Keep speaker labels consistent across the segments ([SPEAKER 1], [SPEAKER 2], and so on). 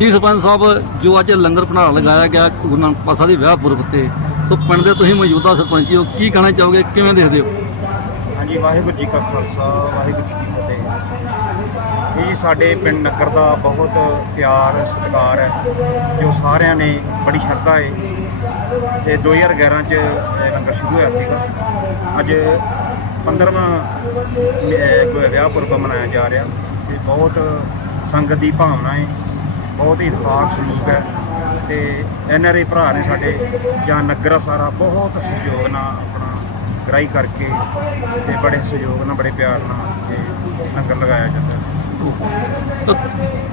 [SPEAKER 1] ਜੀ ਸਰਪੰਚ ਸਾਹਿਬ, ਜੋ ਅੱਜ ਲੰਗਰ ਭੰਡਾਰਾ ਲਗਾਇਆ ਗਿਆ ਗੁਰੂ ਨਾਨਕ ਪਾਸਾ ਦੇ ਵਿਆਹ ਪੁਰਬ ਤੇ, ਸੋ ਪਿੰਡ ਦੇ ਤੁਸੀਂ ਮੌਜੂਦਾ ਸਰਪੰਚੀ ਹੋ, ਕੀ ਕਹਿਣਾ ਚਾਹੋਗੇ, ਕਿਵੇਂ ਦੇਖਦੇ ਹੋ?
[SPEAKER 2] ਹਾਂਜੀ, ਵਾਹਿਗੁਰੂ ਜੀ ਕਾ ਖਾਲਸਾ, ਵਾਹਿਗੁਰੂ ਜੀ ਕੀ ਫਤਿਹ। ਇਹ ਸਾਡੇ ਪਿੰਡ ਨਗਰ ਦਾ ਬਹੁਤ ਪਿਆਰ, ਸਤਿਕਾਰ ਹੈ, ਜੋ ਸਾਰਿਆਂ ਨੇ ਬੜੀ ਸ਼ਰਧਾ ਹੈ। ਤੇ 2011 ਚ ਲੰਗਰ ਸ਼ੁਰੂ ਹੋਇਆ ਸੀਗਾ। ਅੱਜ 15ਵਾਂ ਵਿਆਹ ਪੁਰਬ ਮਨਾਇਆ ਜਾ ਰਿਹਾ। ਤੇ ਬਹੁਤ ਸੰਗਤ ਦੀ ਭਾਵਨਾ ਹੈ। ਬਹੁਤ ਹੀ ਇਤਫਾਕ ਸਲੂਕ ਹੈ ਤੇ ਐਨਆਰਏ ਭਰਾ ਨੇ ਸਾਡੇ ਜਾਂ ਨਗਰ ਸਾਰਾ ਬਹੁਤ ਸਹਿਯੋਗ ਨਾਲ ਆਪਣਾ ਗ੍ਰਾਈ ਕਰਕੇ ਤੇ ਬੜੇ ਸਹਿਯੋਗ ਨਾਲ ਬੜੇ ਪਿਆਰ ਨਾਲ ਇਹ ਲੰਗਰ ਲਗਾਇਆ ਜਾਂਦਾ ਹੈ।
[SPEAKER 1] ਤਾਂ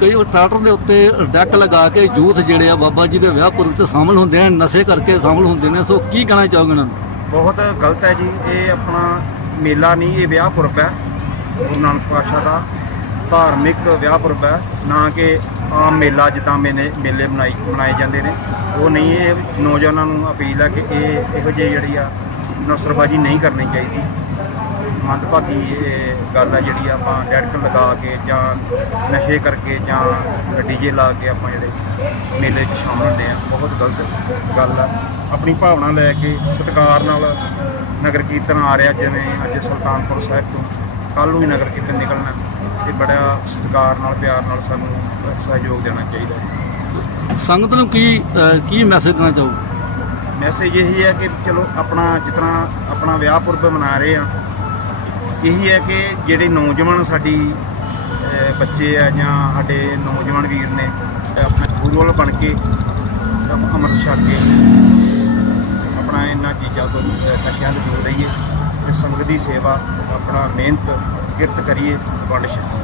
[SPEAKER 1] ਕਈ ਵਾਰ ਟਰੈਕਟਰ ਦੇ ਉੱਤੇ ਡੈਕ ਲਗਾ ਕੇ ਯੂਥ ਜਿਹੜੇ ਆ ਬਾਬਾ ਜੀ ਦੇ ਵਿਆਹ ਪੁਰਬ ਤੇ ਸ਼ਾਮਲ ਹੁੰਦੇ ਆ ਨਸ਼ੇ ਕਰਕੇ ਸ਼ਾਮਲ ਹੁੰਦੇ ਨੇ ਸੋ ਕੀ ਕਹਿਣਾ ਚਾਹੋਗੇ ਉਹਨਾਂ ਨੂੰ?
[SPEAKER 2] ਬਹੁਤ ਗਲਤ ਹੈ ਜੀ ਇਹ ਆਪਣਾ ਮੇਲਾ ਨਹੀਂ ਇਹ ਵਿਆਹ ਪੁਰਬ ਹੈ। ਗੁਰੂ ਨਾਨਕ ਪਾਤਸ਼ਾਹ ਦਾ ਧਾਰਮਿਕ ਵਿਆਹ ਪੁਰਬ ਹੈ ਨਾ ਕਿ ਆਮ ਮੇਲਾ ਜਿੱਦਾਂ ਮੇਲੇ ਮੇਲੇ ਮਨਾਈ ਮਨਾਏ ਜਾਂਦੇ ਨੇ। ਉਹ ਨਹੀਂ, ਇਹ ਨੌਜਵਾਨਾਂ ਨੂੰ ਅਪੀਲ ਆ ਕਿ ਇਹ ਇਹੋ ਜਿਹੀ ਜਿਹੜੀ ਆ ਨਸਰਬਾਜੀ ਨਹੀਂ ਕਰਨੀ ਚਾਹੀਦੀ। ਮੰਦਭਾਗੀ ਇਹ ਗੱਲ ਆ ਜਿਹੜੀ ਆਪਾਂ ਡੈਡਕ ਲਗਾ ਕੇ ਜਾਂ ਨਸ਼ੇ ਕਰਕੇ ਜਾਂ ਡੀਜੇ ਲਾ ਕੇ ਆਪਾਂ ਜਿਹੜੇ ਮੇਲੇ 'ਚ ਸ਼ਾਮਲ ਹੁੰਦੇ ਆ, ਬਹੁਤ ਗਲਤ ਗੱਲ ਆ। ਆਪਣੀ ਭਾਵਨਾ ਲੈ ਕੇ ਸਤਿਕਾਰ ਨਾਲ ਨਗਰ ਕੀਰਤਨ ਆ ਰਿਹਾ, ਜਿਵੇਂ ਅੱਜ ਸੁਲਤਾਨਪੁਰ ਸਾਹਿਬ ਤੋਂ। ਕੱਲ੍ਹ ਨੂੰ ਵੀ ਨਗਰ ਕੀਰਤਨ ਨਿਕਲਣਾ ਇਹ ਬੜਾ ਸਤਿਕਾਰ ਨਾਲ ਪਿਆਰ ਨਾਲ ਸਾਨੂੰ ਸਹਿਯੋਗ ਦੇਣਾ ਚਾਹੀਦਾ ਹੈ।
[SPEAKER 1] ਸੰਗਤ ਨੂੰ ਕੀ ਕੀ ਮੈਸੇਜ ਦੇਣਾ ਚਾਹੋ
[SPEAKER 2] ਮੈਸੇਜ ਇਹੀ ਹੈ ਕਿ ਚਲੋ ਆਪਣਾ ਜਿਤਨਾ ਆਪਣਾ ਵਿਆਹ ਪੁਰਬ ਮਨਾ ਰਹੇ ਆ ਇਹੀ ਹੈ ਕਿ ਜਿਹੜੇ ਨੌਜਵਾਨ ਸਾਡੀ ਬੱਚੇ ਆ ਜਾਂ ਸਾਡੇ ਨੌਜਵਾਨ ਵੀਰ ਨੇ ਤੇ ਆਪਣੇ ਵੱਲ ਬਣ ਕੇ ਅਮ- ਅੰਮ੍ਰਿਤ ਛਕ ਕੇ ਆਪਣਾ ਇਹਨਾਂ ਚੀਜ਼ਾਂ ਤੋਂ ਨਸ਼ਿਆਂ ਤੋਂ ਦੂਰ ਰਹੀਏ। ਤੇ ਸੰਗਤ ਦੀ ਸੇਵਾ ਆਪਣਾ ਮਿਹਨਤ ਕਿਰਤ ਕਰੀਏ ਵੰਡ ਛਕੀਏ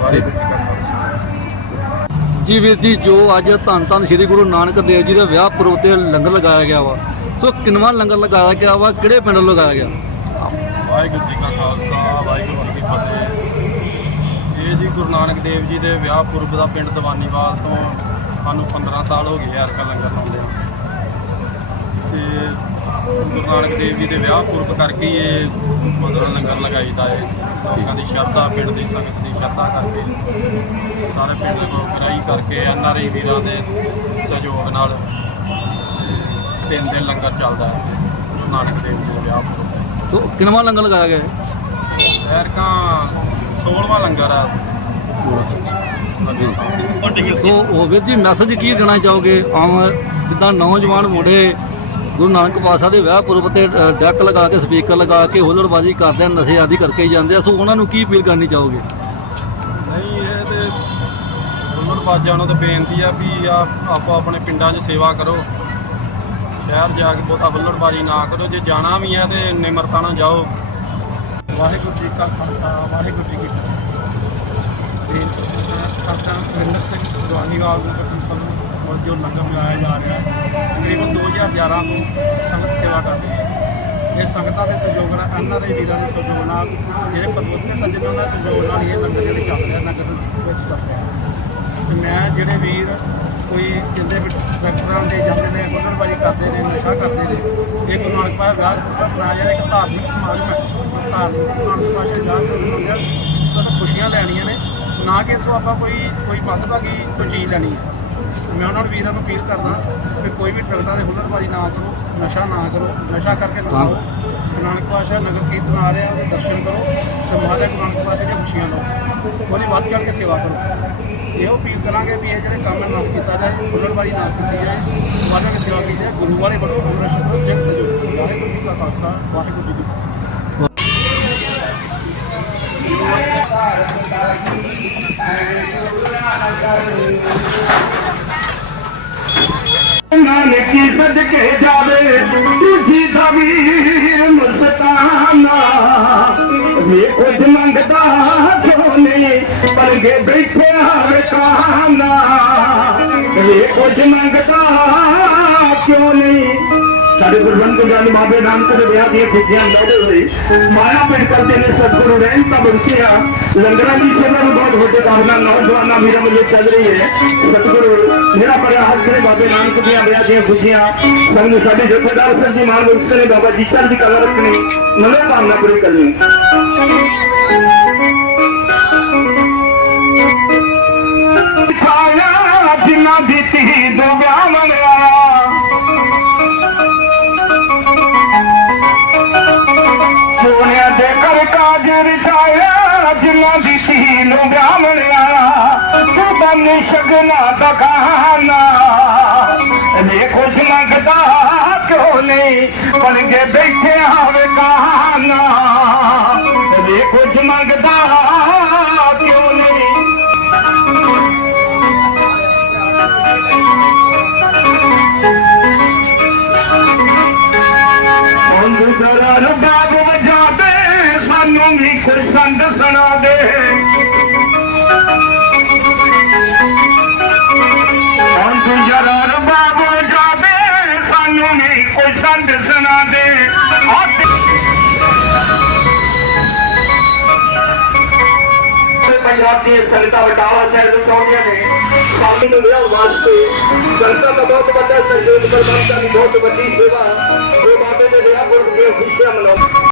[SPEAKER 2] ਵਾਹਿਗੁਰੂ ਜੀ ਕਾ ਖਾਲਸਾ।
[SPEAKER 1] ਜੀ ਵੀਰ ਜੀ ਜੋ ਅੱਜ ਧੰਨ ਧੰਨ ਸ੍ਰੀ ਗੁਰੂ ਨਾਨਕ ਦੇਵ ਜੀ ਦੇ ਵਿਆਹ ਪੁਰਬ ਤੇ ਲੰਗਰ ਲਗਾਇਆ ਗਿਆ ਵਾ ਸੋ ਕਿੰਨਵਾਂ ਲੰਗਰ ਲਗਾਇਆ ਗਿਆ ਵਾ ਕਿਹੜੇ ਪਿੰਡ ਲਗਾਇਆ ਗਿਆ?
[SPEAKER 3] ਵਾਹਿਗੁਰੂ ਜੀ ਕਾ ਖਾਲਸਾ ਵਾਹਿਗੁਰੂ ਜੀ ਕੀ ਫਤਿਹ। ਇਹ ਜੀ ਗੁਰੂ ਨਾਨਕ ਦੇਵ ਜੀ ਦੇ ਵਿਆਹ ਪੁਰਬ ਦਾ ਪਿੰਡ ਦੀਵਾਨੀਵਾਲ ਤੋਂ ਸਾਨੂੰ 15 ਸਾਲ ਹੋ ਗਏ ਕਾ ਲੰਗਰ ਲਾਉਂਦੇ ਆ ਤੇ ਗੁਰੂ ਨਾਨਕ ਦੇਵ ਜੀ ਦੇ ਵਿਆਹ ਪੁਰਬ ਕਰਕੇ ਹੀ ਇਹ ਮਤਲਬ ਲੰਗਰ ਲਗਾਈਦਾ ਹੈ ਲੋਕਾਂ ਦੀ ਸ਼ਰਧਾ ਪਿੰਡ ਦੀ ਸੰਗਤ ਦੀ ਸ਼ਰਧਾ ਕਰਕੇ ਸਾਰੇ ਪਿੰਡ ਨੂੰ ਗ੍ਰਾਈ ਕਰਕੇ ਐਨਆਰਆਈ ਵੀਰਾਂ ਦੇ ਸਹਿਯੋਗ ਨਾਲ ਤਿੰਨ ਦਿਨ ਲੰਗਰ ਚੱਲਦਾ ਹੈ। ਗੁਰੂ ਨਾਨਕ ਦੇਵ ਜੀ ਦੇ ਵਿਆਹ ਪੁਰਬ
[SPEAKER 1] ਸੋ ਕਿੰਨਵਾਂ ਲੰਗਰ ਲਗਾਇਆ ਗਿਆ ਹੈ?
[SPEAKER 3] ਐਰਕਾਂ 16ਵਾਂ ਲੰਗਰ ਆ।
[SPEAKER 1] ਸੋ ਉਹ ਵੀਰ ਜੀ ਮੈਸੇਜ ਕੀ ਦੇਣਾ ਚਾਹੋਗੇ? ਆਮ ਜਿੱਦਾਂ ਨੌਜਵਾਨ ਮੁੰਡੇ ਗੁਰੂ ਨਾਨਕ ਪਾਤਸ਼ਾਹ ਦੇ ਵਿਆਹ ਪੁਰਬ ਤੇ ਡੈਕ ਲਗਾ ਕੇ, ਸਪੀਕਰ ਲਗਾ ਕੇ ਹੁੱਲੜਬਾਜ਼ੀ ਕਰਦੇ ਆ, ਨਸ਼ੇ ਆਦਿ ਕਰਕੇ ਹੀ ਜਾਂਦੇ ਆ। ਸੋ ਉਹਨਾਂ ਨੂੰ ਕੀ ਅਪੀਲ ਕਰਨੀ ਚਾਹੋਗੇ?
[SPEAKER 3] ਨਹੀਂ, ਇਹ ਤੇ ਹੁਲੜ ਨੂੰ ਤਾਂ ਬੇਨਤੀ ਆ ਵੀ ਆ ਆਪੋ ਆਪਣੇ ਪਿੰਡਾਂ 'ਚ ਸੇਵਾ ਕਰੋ। ਸ਼ਹਿਰ ਜਾ ਕੇ ਬਹੁਤਾ ਹੁੱਲੜਬਾਜ਼ੀ ਨਾ ਕਰੋ। ਜੇ ਜਾਣਾ ਵੀ ਹੈ ਤੇ ਨਿਮਰਤਾ ਨਾਲ ਜਾਓ।
[SPEAKER 4] ਵਾਹਿਗੁਰੂ ਜੀ ਕਾ ਖਾਲਸਾ, ਵਾਹਿਗੁਰੂ ਜੀ ਕੀ ਫਤਿਹ। ਕਾਕਾ ਵਰਿੰਦਰ ਸਿੰਘ ਦਵਾਨੀਵਾਲ ਦੇ ਜੋ ਲੰਗਰ ਲਾਇਆ ਜਾ ਰਿਹਾ ਹੈ ਤਕਰੀਬਨ 2011 ਤੋਂ ਸੰਗਤ ਸੇਵਾ ਕਰਦੇ ਰਹੀ ਹੈ। ਇਹ ਸੰਗਤਾਂ ਦੇ ਸਹਿਯੋਗ ਨਾਲ, ਇਹਨਾਂ ਦੇ ਵੀਰਾਂ ਦੇ ਸਹਿਯੋਗ ਨਾਲ, ਜਿਹੜੇ ਪਰਵਤਨੇ ਸੱਜਣ ਉਹਨਾਂ ਦੇ ਸਹਿਯੋਗ ਨਾਲ ਇਹ ਲੰਗਰ ਜਿਹੜੀ ਚੱਲ ਰਿਹਾ ਨਗਰ ਦੇ ਵਿੱਚ ਚੱਲ ਰਿਹਾ। ਤੇ ਮੈਂ ਜਿਹੜੇ ਵੀਰ ਕੋਈ ਜਿੰਦੇ ਵੀ ਡਾਕਟਰਾਂ ਦੇ ਜਾਂਦੇ ਨੇ ਹੁਨਰਬਾਜ਼ੀ ਕਰਦੇ ਨੇ, ਨਸ਼ਾ ਕਰਦੇ ਨੇ, ਇਹ ਗੁਰੂ ਨਾਨਕ ਪਾਤਸ਼ਾਹ ਰਾਜ ਆਪਣਾ ਜਿਹੜਾ ਇੱਕ ਧਾਰਮਿਕ ਸਮਾਗਮ ਹੈ, ਧਾਰਮਿਕ ਨਾਨਕ ਪਾਤਸ਼ਾਹ ਵਿਆਹ ਕਰਵਾਉਂਦੇ ਤਾਂ ਖੁਸ਼ੀਆਂ ਲੈਣੀਆਂ ਨੇ, ਨਾ ਕਿ ਇਸ ਤੋਂ ਆਪਾਂ ਕੋਈ ਕੋਈ ਬੰਦਭਾਗੀ ਕੋਈ ਚੀਜ਼ ਲੈਣੀ ਹੈ। ਮੈਂ ਉਹਨਾਂ ਨੂੰ ਵੀਰਾਂ ਨੂੰ ਅਪੀਲ ਕਰਦਾ ਕਿ ਕੋਈ ਵੀ ਟਰਗਤਾਂ ਦੇ ਹੁਨਰਬਾਜ਼ੀ ਨਾ ਕਰੋ ਨਸ਼ਾ ਨਾ ਕਰੋ ਨਸ਼ਾ ਕਰਕੇ ਨਾ ਆਓ ਗੁਰੂ ਨਾਨਕ ਪਾਤਸ਼ਾਹ ਨਗਰ ਕੀਰਤਨ ਆ ਰਿਹਾ ਉਹਦੇ ਦਰਸ਼ਨ ਕਰੋ ਮਹਾਰਾਜ ਗੁਰੂ ਨਾਨਕ ਪਾਤਸ਼ਾਹ ਦੀਆਂ ਖੁਸ਼ੀਆਂ ਲਓ ਉਹਦੀ ਵੱਧ ਚੜ੍ਹ ਕੇ ਸੇਵਾ ਕਰੋ ਇਹੋ ਅਪੀਲ ਕਰਾਂਗੇ ਵੀ ਇਹ ਜਿਹੜੇ ਕੰਮ ਨਾ ਕੀਤਾ ਜਾਏ ਹੁਨਰਬਾਜ਼ੀ ਨਾ ਕੀਤੀ ਜਾਏ ਚੜ੍ਹ ਕੇ ਸੇਵਾ ਕੀਤੀ ਜਾਏ ਗੁਰੂ ਵਾਲੇ ਬਣੋ ਗੁਰੂ ਸ਼ਬਦ ਸਿੱਖ ਸਜੋ ਵਾਹਿਗੁਰੂ ਜੀ ਕਾ ਖਾਲਸਾ ਵਾਹਿਗੁਰੂ ਜੀ ਕੀ ਫਤਿਹ
[SPEAKER 5] ਨਾਨਕੀ ਸਦਕੇ ਜਾਵੇ। ਤੁਝੀ ਜ਼ਮੀਰ ਮਸਤਾਨਾ ਵੇ ਕੁਝ ਮੰਗਦਾ ਕਿਉਂ ਨਹੀਂ? ਪਰਗੇ ਬੈਠਿਆ ਰਕਾਨਾ ਵੇ ਕੁਝ ਮੰਗਦਾ ਕਿਉਂ ਨਹੀਂ? ਸਾਡੇ ਗੁਰਬੰਦ ਗਿਆਨੀ ਬਾਬੇ ਨਾਨਕ ਦੇ ਵਿਆਹ ਦੀਆਂ ਖੁਸ਼ੀਆਂ ਲਾਉਂਦੇ ਹੋਏ ਮਾਇਆ ਪਿੰਡ ਕਰਦੇ ਨੇ ਸਤਿਗੁਰੂ ਰਹਿਮਤਾਂ ਬਖਸ਼ਿਆ। ਲੰਗਰਾਂ ਦੀ ਸੇਵਾ ਨੂੰ ਬਹੁਤ ਵੱਡੇ ਕਾਰਨਾਂ ਨੌਜਵਾਨਾਂ, ਵੀਰਾਂ ਵੱਲੋਂ ਚੱਲ ਰਹੀ ਹੈ। ਸਤਿਗੁਰੂ, ਮੇਰਾ ਪਰਿਆ ਹੱਥ ਕਰੇ ਬਾਬੇ ਨਾਨਕ ਦੀਆਂ ਵਿਆਹ ਦੀਆਂ ਖੁਸ਼ੀਆਂ ਸੰਗ ਸਾਡੇ ਜਥੇਦਾਰ ਸਿੰਘ ਜੀ ਮਾਨ ਬਖਸ਼ ਨੇ ਬਾਬਾ ਜੀ ਚੜ੍ਹਦੀ ਕਲਾ ਰੱਖਣੀ, ਮਨੋ ਕਾਮਨਾ ਪੂਰੀ ਕਰਨੀ। ਛਾਇਆ ਜਿਨਾ ਜਿਨ੍ਹਾਂ ਦੀ ਧੀ ਨੂੰ ਦੇ ਘਰ ਕਾਜ ਰਚਾਇਆ برامڻ آيا تون بگنا ته ڪها ري ڪجهه مگ نه سکيانو ڪها ري ڪجهه منگدا ਸਾਨੂੰ ਵੀ ਸੁਣਾ ਦੇ। ਉਹਨੂੰ ਜਰਾ ਰਬਾਬ ਵਜਾ ਸਾਨੂੰ ਵੀ ਕੋਈ ਸੰਦ ਸੁਣਾ ਦੇ। ਪੰਜਾਬ ਦੀ ਸੰਗਤਾਂ ਵਟਾਵਾ ਸ਼ਹਿਰ ਤੋਂ ਚਾਹੁੰਦੀਆਂ ਨੇ ਸਾਮੀ ਨੂੰ ਵਿਆਹ ਵਾਸਤੇ ਸੰਗਤਾਂ ਦਾ ਬਹੁਤ ਵੱਡਾ ਸਹਿਯੋਗ ਪ੍ਰਬੰਧਾਂ ਦੀ ਬਹੁਤ ਵੱਡੀ ਸੇਵਾ ਜੋ ਬਾਬੇ ਦੇ ਵਿਆਹ ਗੁਰਮਤਿ ਖੁਸ਼ੀਆਂ ਮਨਾਉਂਦੇ